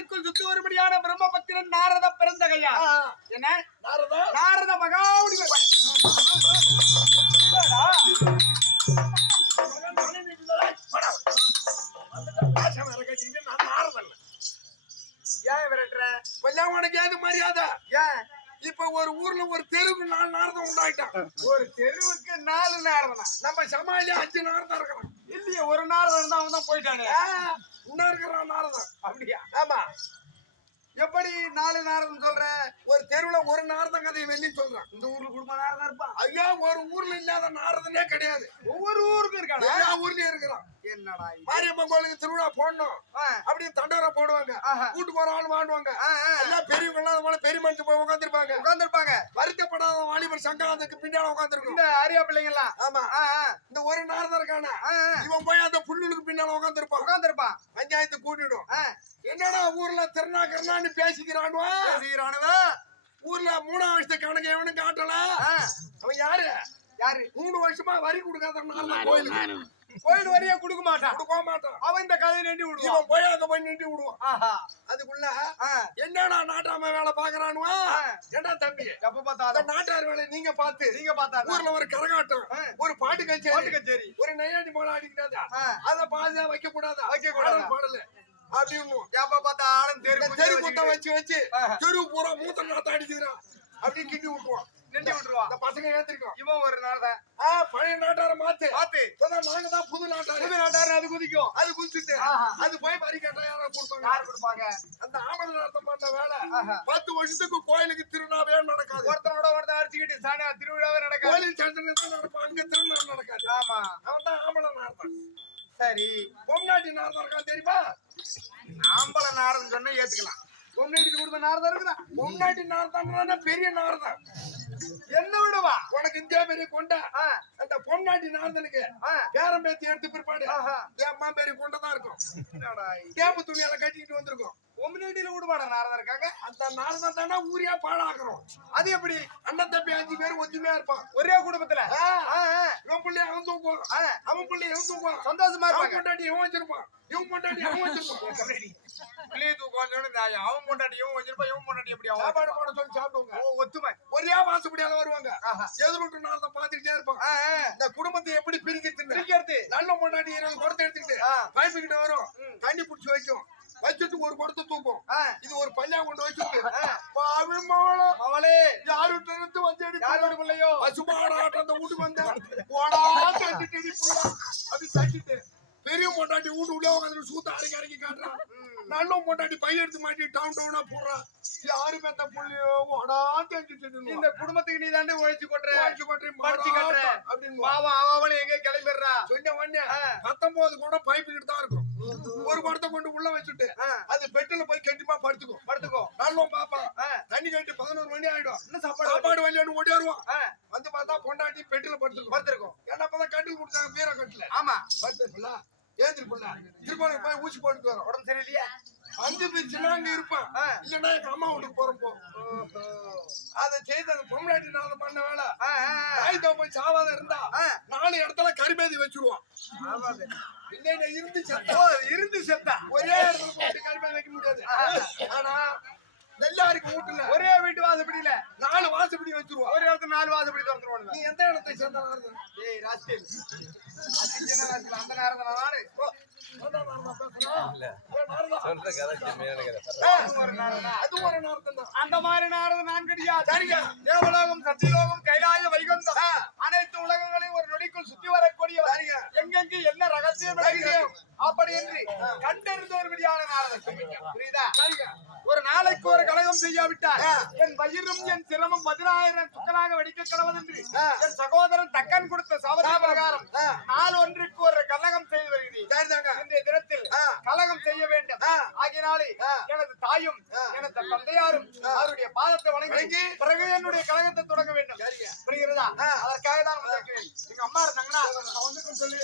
நொடிக்குள் சுத்தி வரும்படியான பிரம்மபத்திரன் நாரத பிறந்தகையா? என்ன? நாரதா? நாரதன். ஏன் விரட்டுற? இப்பெல்லாம் உனக்கு ஏது மரியாதை? ஏன்? இப்ப ஒரு ஊர்ல ஒரு தெருவுக்கு நாலு நாரதம் உண்டாயிட்டான். ஒரு தெருவுக்கு நாலு நாரதனா? நம்ம சமாளியா அஞ்சு நாரதம் இருக்கிறான். இல்லையே ஒரு நாரதம் இருந்தா அவன் தான் போயிட்டானே இன்னும் இருக்கிறான் நாரதம் அப்படியா? ஆமா. எப்படி நாலு நாரதம் சொல்ற? ஒரு தெருவுல ஒரு நாரதம் கதையை வெளியே சொல்றான். இந்த ஊர்ல குடும்ப நாரதம் இருப்பான். ஐயா ஒரு ஊர்ல இல்லாத நாரதனே கிடையாது. ஒவ்வொரு ஊருக்கும் இருக்கானா? எல்லா ஊர்லயும் இருக்கிறான். என்னடா? மாரியம்மன் கோயிலுக்கு திருவிழா போடணும். அப்படியே தண்டோரா போடுவாங்க. வீட்டுக்கு ஒரு ஆள் ஆ. எல்லாம் பெரியவங்க எல்லாம் போல பெரிய மனுஷன் போய் உட்காந்துருப்பாங்க உட்கார்ந்திருப்பாங்க வருத்தப்படாத வாலிபர் சங்கம் அதுக்கு பின்னால உட்காந்துருக்கும் இந்த அரியா பிள்ளைங்கலாம் ஆமா. இந்த ஒரு நாரதம் இருக்கான. இவன் போய் அந்த புல்லுக்கு பின்னால உட்காந்துருப்பான் உட்கார்ந்திருப்பான் பஞ்சாயத்து கூட்டிடும். என்னடா ஊர்ல திருநாக்கர்னான்னு பேசிக்கிறானுவா? பேசிக்கிறானுவ. ஊர்ல மூணாம் வருஷத்து கணக்கு எவனும் காட்டல? அவன் யாரு? யாரு? மூணு வருஷமா வரி கொடுக்காத கோயிலுக்கு. கோயில் வரியா கொடுக்க மாட்டான். கொடுக்க மாட்டான். அவன் இந்த கதையை நின்று விடுவான். இவன் போய் அங்க போய் நின்று விடுவான். ஆஹா. அதுக்குள்ள என்னடா நாட்டாம வேலை பாக்குறானுவா. ஏண்டா தம்பி? எப்ப அந்த பார்த்தாலும் நாட்டார் வேலை நீங்க பார்த்து நீங்க பார்த்தா ஊர்ல ஒரு கரகாட்டம். ஒரு பாட்டு பாட்டு கச்சேரி. கச்சேரி ஒரு நையாண்டி போல அடிக்கிறாதா அத பாதியா வைக்க கூடாதா வைக்க கூடாதா? பாடல. அப்படின்னு எப்ப பார்த்தாலும் தெரு தெரு குத்தம் வச்சு வச்சு. தெரு பூரா மூத்த நாத்த அடிக்குதுறான் அப்படின்னு கிண்டி விட்டுருவான். நின்று விட்டுருவான். அந்த பசங்க ஏத்திருக்கோம் இவன் ஒரு நாள் தான். ஆ பழைய நாட்டார மாத்து. இப்பதான் நாங்க தான் புது நாட்டாரு. புது நாட்டாரு அது குதிக்கும். அது குடிச்சிட்டு ஆஹா. அது போய் வரி கட்ட யார் கொடுப்பாங்க? அந்த ஆமண நாட்டம் பண்ண வேலை. பத்து வருஷத்துக்கு கோயிலுக்கு திருநாவே நடக்காது. ஒருத்தனோட ஒருத்தன் அடிச்சுக்கிட்டு சாணி திருவிழாவே நடக்காது. கோயில் சண்டனை தான் நடக்கும் அங்க திருநாள் நடக்காது. ஆமா. அவன் தான் ஆம்பளை நாட்டம் சரி. பொம்நாட்டி நாட்டம் இருக்கான் தெரியுமா? ஆம்பள நாரதம் சொன்னா ஏத்துக்கலாம். பொம்மைக்கு கொடுத்த நாரதம் இருக்குதான் பொம்நாட்டி நாட்டம் பெரிய நாரதம் என்ன விடுவா? உனக்கு இந்தியா பெரிய கொண்டா. அந்த பொம்நாட்டி நாரதனுக்கு பேரம் பேத்தி எடுத்து பிற்பாடு. இந்த அம்மா பெரிய கொண்டை தான் இருக்கும். என்னடா இது? கேப்பு துணியால கட்டிக்கிட்டு வந்திருக்கும். பொம்மினடியில விடுவாடா நாரதம் இருக்காங்க. அந்த நாரதம் தானே ஊரியா பாழாக்குறோம். அது எப்படி? அண்ணன் தம்பி அஞ்சு பேர் ஒத்துமையா இருப்பான். ஒரே குடும்பத்துல. இவன் பிள்ளை அவன் தூக்குவான். அவன் பிள்ளை இவன் தூக்குவான். சந்தோஷமா அவன் இருப்பாங்க. பொண்டாட்டி இவன் வச்சிருப்பான். இவன் பொண்டாட்டி அவன் வச்சிருப்பான். பிள்ளைய சொன்னு நான் அவன் பொண்டாட்டி இவன் வச்சிருப்பான் இவன் பொண்டாட்டி எப்படி அவன் சாப்பாடு போட சொல்லி சாப்பிடுவாங்க. ஓ, ஒத்துமை. ஒரே வாசப்படியால வருவாங்க. எதிர்விட்டு நாளை பாத்துக்கிட்டே இருப்பான். இந்த குடும்பத்தை எப்படி பிரிக்கிறது? பிரிக்கிறது. நல்ல பொண்டாட்டி இருபது குடத்தை எடுத்துக்கிட்டு ஆ. பைப்பு கிட்ட வரும். தண்ணி புடிச்சு வைக்கும். வச்சுட்டு ஒரு குடத்தை தூக்கும் இது ஒரு பையன் கொண்டு வச்சுட்டு. பாவி மோளம் அவளே யாரு தெரிந்து வந்து யார் எடுத்து வீடு பிள்ளையோ பசுமாடாட்டம் அந்த வீட்டுக்கு வந்தேன். போடா தட்டிட்டு. அப்படி தட்டிட்டு பெரிய பொண்டாட்டி வீட்டு உள்ள உட்காந்து சூத்த அரைக்கி அரைக்கி காட்டுறான் நல்ல பொண்டாட்டி பைய எடுத்து மாட்டி டவுன் டவுனா போடுறான் யாரு பெத்த புள்ளியோ? ஓடா இந்த குடும்பத்துக்கு நீ தாண்டி உழைச்சு கொட்டுற? வாட்சி கொட்டுறேன், படிச்சு கட்டுற. அப்படின்னு பாவம் அவன் அவளை எங்க கிளம்பிடுறா. சொன்ன உடனே. பத்தொன்பது கூட பைப்பு கிட்ட தான் இருக்கும். ஒரு குடத்தை கொண்டு உள்ள வச்சுட்டு அது பெட்டில போய் கட்டிமா படுத்துக்கும் படுத்துக்கோ. நல்லோம் பாப்பா தண்ணி கட்டி பதினோரு மணி ஆயிடும். என்ன சாப்பாடு? சாப்பாடு வழியான்னு ஓடியாருவான். ஆ, வந்து பார்த்தா பொண்டாட்டி பெட்டில படுத்துக்கும். படுத்திருக்கோம். ஏன்னா அப்பதான் கட்டில் கொடுத்தாங்க பீர கட்டில. ஆமா. படுத்துருப்பில்ல ஏந்திருப்பில்ல திருப்பதி போய் ஊசி போட்டுட்டு வரோம். உடம்பு சரியில்லையா? வந்து பிரிச்சுனா அங்க இருப்பான். இல்லன்னா எங்க அம்மா வீட்டுக்கு போறோம் போ. அதை செய்து அந்த பொம்லாட்டி நாள் பண்ண வேலை. ஆயுதம் போய் சாவாத இருந்தா. நாலு இடத்துல கரிமேதி வச்சிருவான். இருந்து செத்தா இருந்து செத்தா ஒரே இடத்துல போட்டு கரிமேதி வைக்க முடியாது. ஆனா எல்லாருக்கும் வீட்டுல ஒரே வீட்டு வாசப்படியில நாலு வாசப்படி வச்சிருவான். ஒரு இடத்துல நாலு வாசப்படி திறந்துருவானுங்க. நீ எந்த இடத்தை சேர்ந்த நாரதன் ஏய் ராஸ்கல். அந்த நேரத்துல நானு சொல்ற கதை செம்மையான கதை அது ஒரு நாரதா. அது ஒரு நாரதன் தான் அந்த மாதிரி நாரதம் நான் கிடையாது சரிங்க. தேவலோகம் சத்தியலோகம் கைலாய வைகுந்தம். அனைத்து உலகங்களையும் ஒரு நொடிக்குள் சுத்தி வரக்கூடியவர். சரிங்க. எங்கெங்கு என்ன ரகசியம் அப்படி என்று கண்டறிந்த ஒரு விடியான நாரதம் புரியுதா? சரிங்க ஒரு நாளைக்கு ஒரு கலகம் செய்யாவிட்டால் என் வயிறும் என் சிரமம் பதினாயிரம் சுக்கலாக வெடிக்க கடவுள் என்று என் சகோதரன் தக்கன் கொடுத்த சபத பிரகாரம் நாள் ஒன்றுக்கு ஒரு கலகம் செய்து வருகிறேன். இன்றைய தினத்தில் கலகம் செய்ய வேண்டும். ஆகினாலே எனது தாயும் எனது தந்தையாரும் அவருடைய பாதத்தை வணங்கி பிறகு என்னுடைய கழகத்தை தொடங்க வேண்டும். புரிகிறதா? அதற்காக தான் எங்க அம்மா இருந்தாங்கன்னா சொல்லி.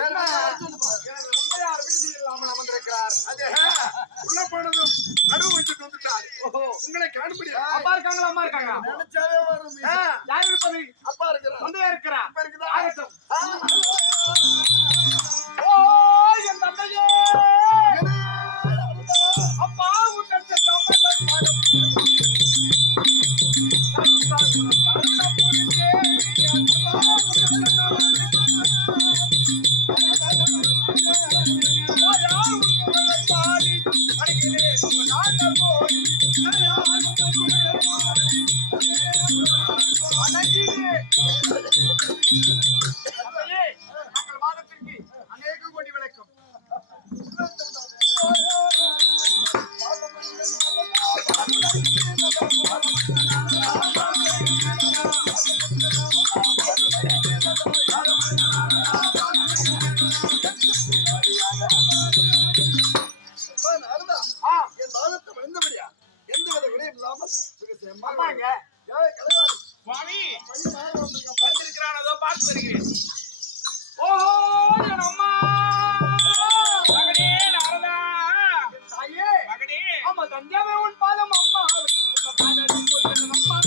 என்ன? சுவாமி. வந்திருக்கிறான் அதோ பார்த்து வருகிறேன் ஓஹோ அம்மா. மகனே நாரதா. தாயே. மகனே. ஆமா தஞ்சாவே உன் பாதம் அம்மா. அம்மா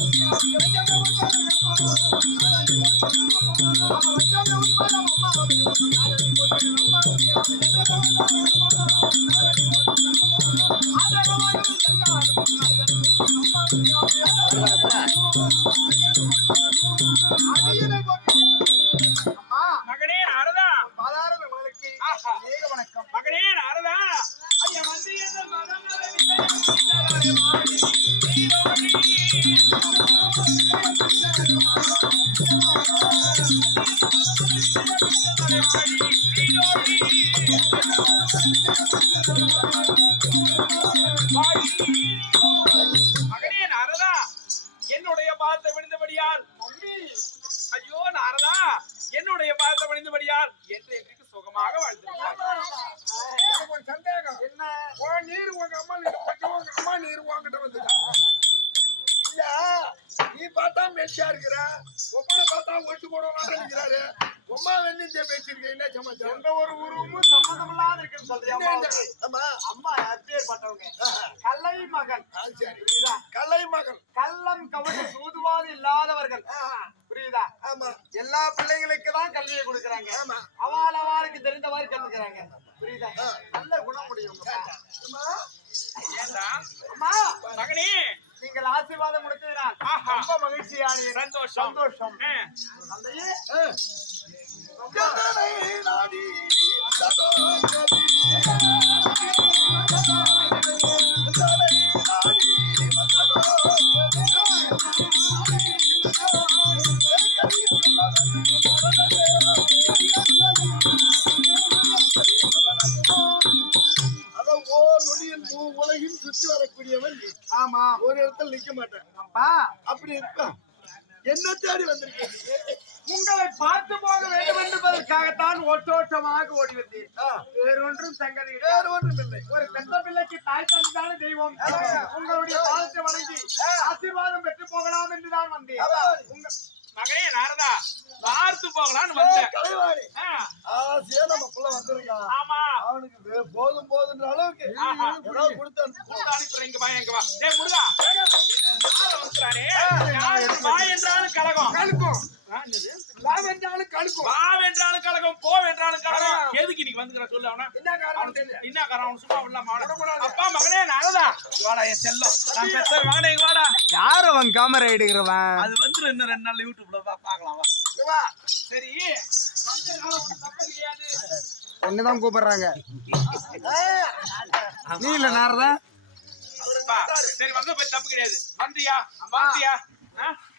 என்னுடைய பாதத்தை விழுந்தபடியால் ஐயோ நாரதா என்னுடைய பாதத்தை விழுந்தபடியால் என்று எனக்கு சுகமாக வாழ்ந்திருக்கிறார். சந்தேகம் என்ன நீர் உங்க அம்மா நீர் உங்க அம்மா நீர் வாங்கிட்டு வந்து இல்ல நீ பார்த்தா மெல்லியா இருக்கிற? ஒப்பனை பார்த்தா ஒட்டு போடலாம் நினைக்கிறாரு. உமா வெண்ணி பேசிருக்க என்ன சமாச்சாரம்? எந்த ஒரு உருவமும் சம்மந்தமில்லாத இருக்குன்னு சொல்றியா என்ன அம்மாவுக்கு? என்ன? ஆமா அம்மா அப்பேற்பட்டவங்க கல்லை மகள் புரியுதா? கலை மகன். கள்ளம் கவடு சூதுவாது இல்லாதவர்கள். புரியுதா? ஆமா. எல்லா பிள்ளைங்களுக்கு தான் கல்வியை கொடுக்கறாங்க. ஆமா. அவால் அவாளுக்கு தெரிந்தவாறு கத்துக்கிறாங்க புரியுதா? நல்ல குணம் முடியும் அம்மா, அம்மா. மகனே. நீங்கள் ஆசீர்வாதம் கொடுத்ததினால் ஆஹா. ரொம்ப மகிழ்ச்சியான சந்தோஷம். சந்தோஷம். தந்தையே. மாட்டேன். அப்படி இருப்ப என்ன தேடி வந்திருக்கேன் உங்களை பார்த்து போக வேண்டும் என்பதற்காகத்தான் ஓட்டோட்டமாக ஓடி வந்தேன். வேறொன்றும் சங்கதி. வேறு ஒன்றும் இல்லை. ஒரு பெத்த பிள்ளைக்கு தாய் தந்தைதான தெய்வம். உங்களுடைய பாதத்தை வணங்கி ஆசீர்வாதம் பெற்று போகலாம் என்றுதான் வந்தேன். உங்க மகனே நாரதா பார்த்து போகலான்னு வந்தேன். ஆசையா நம்ம புள்ள வந்திருக்கான் ஆமா. அவனுக்கு போதும் போதுன்ற அளவுக்கு ஆஹா. ஏதோ கொடுத்து அனுப்பு. கொடுத்து அனுப்புறேன் இங்க வா இங்க வா. டேய் முருகா. என்றாலும் கலகம் கழுக்கும். ஆ, என்னது? லாபம் என்றாலும் கழுக்கும். வா வென்றாலும் கலகம் போ வென்றாலும் கலகம் எதுக்கு நீ வந்துக்கிற சொல்லு அவன? என்ன காரணம். என்ன காரணம் சும்மா விடலாமா? அவனை? அப்பா மகனே நானதா வாடா என் செல்லம். நான் பெத்த வாடா இங்க வாடா. யார் அவன் கேமரா எடுக்கிறவன்? அது வந்து இன்னும் ரெண்டு நாள் யூடியூப்ல பார்க்கலாம் வா. இங்க வா. சரி. ஒண்ணுதான் கூப்பிடுறாங்க? நீ இல்ல நாரதா சரி வந்த போய் தப்பு கிடையாது. வந்தியா? வந்தியா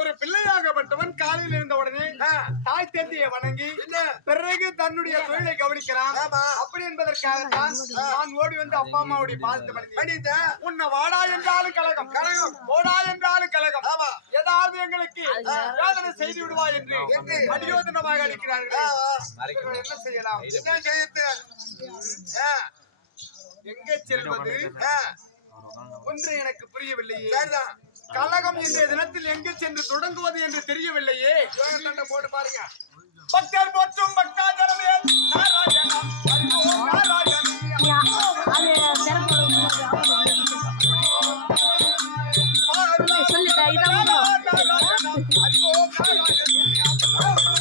ஒரு பிள்ளையாகப்பட்டவன் காலையில் இருந்த உடனே தாய் தந்தையை வணங்கி பிறகு தன்னுடைய தொழிலை கவனிக்கிறான். அப்படி என்பதற்காகத்தான் நான் ஓடி வந்து அப்பா அம்மாவுடைய பாதத்தை பணிந்து உன்னை வாடா என்றாலும் கலகம். கலகம். போடா என்றாலும் கலகம். ஏதாவது எங்களுக்கு வேதனை செய்து விடுவா என்று அடியோதனமாக அளிக்கிறார்கள். என்ன செய்யலாம்? என்ன செய்யுது எங்கே செல்வது? ஒன்று எனக்கு புரியவில்லையே. கலகம் இன்றைய தினத்தில் எங்கு சென்று தொடங்குவது என்று தெரியவில்லையே. போட்டு பாருங்க. பக்தர் போற்றும் பக்தாஜனமே நாராயணா ஹரிஓ நாராயணா சொல்லுடா இதான்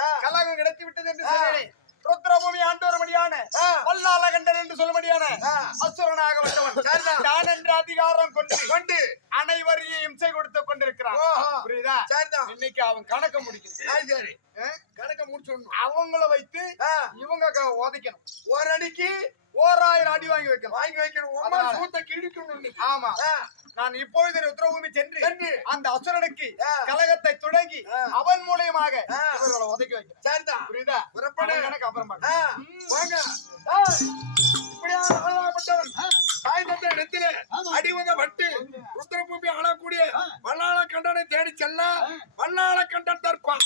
ஆ. கலகம் கிடைத்து விட்டது என்று. சொன்னேனே ருத்ரபூமி ஆண்டோரமடியான ஆ. வல்லாளகண்டன் என்று சொல்லும்படியான. அசுரனாக வந்தவன். தான் என்ற அதிகாரம் கொண்டு கொண்டு அனைவரையும் இம்சை கொடுத்து கொண்டிருக்கிறான். புரியுதா இன்னைக்கு அவன் கணக்க முடிக்குது சரி சரி கணக்க முடிச்சுடணும் அவங்கள வைத்து. இவங்க உதைக்கணும் ஒரு அடிக்கு ஓராயிரம் அடி வாங்கி வைக்கணும் வாங்கி வைக்கணும். சூத்த கிழிக்கணும். ஆமா நான் இப்பொழுது ருத்ரபூமி சென்று. அந்த அசுரனுக்கு. கலகத்தை தொடங்கி. அவன் மூலியமாக. இவர்களை உதைக்க வைக்கிறேன். சரிதான் புரியுதா? கணக்கு அப்புறம் நெத்திலே அடிவத பட்டு ருத்ரபூமி ஆளக்கூடிய வல்லாள கண்டனை தேடி செல்ல வல்லாள கண்டன் தற்பான்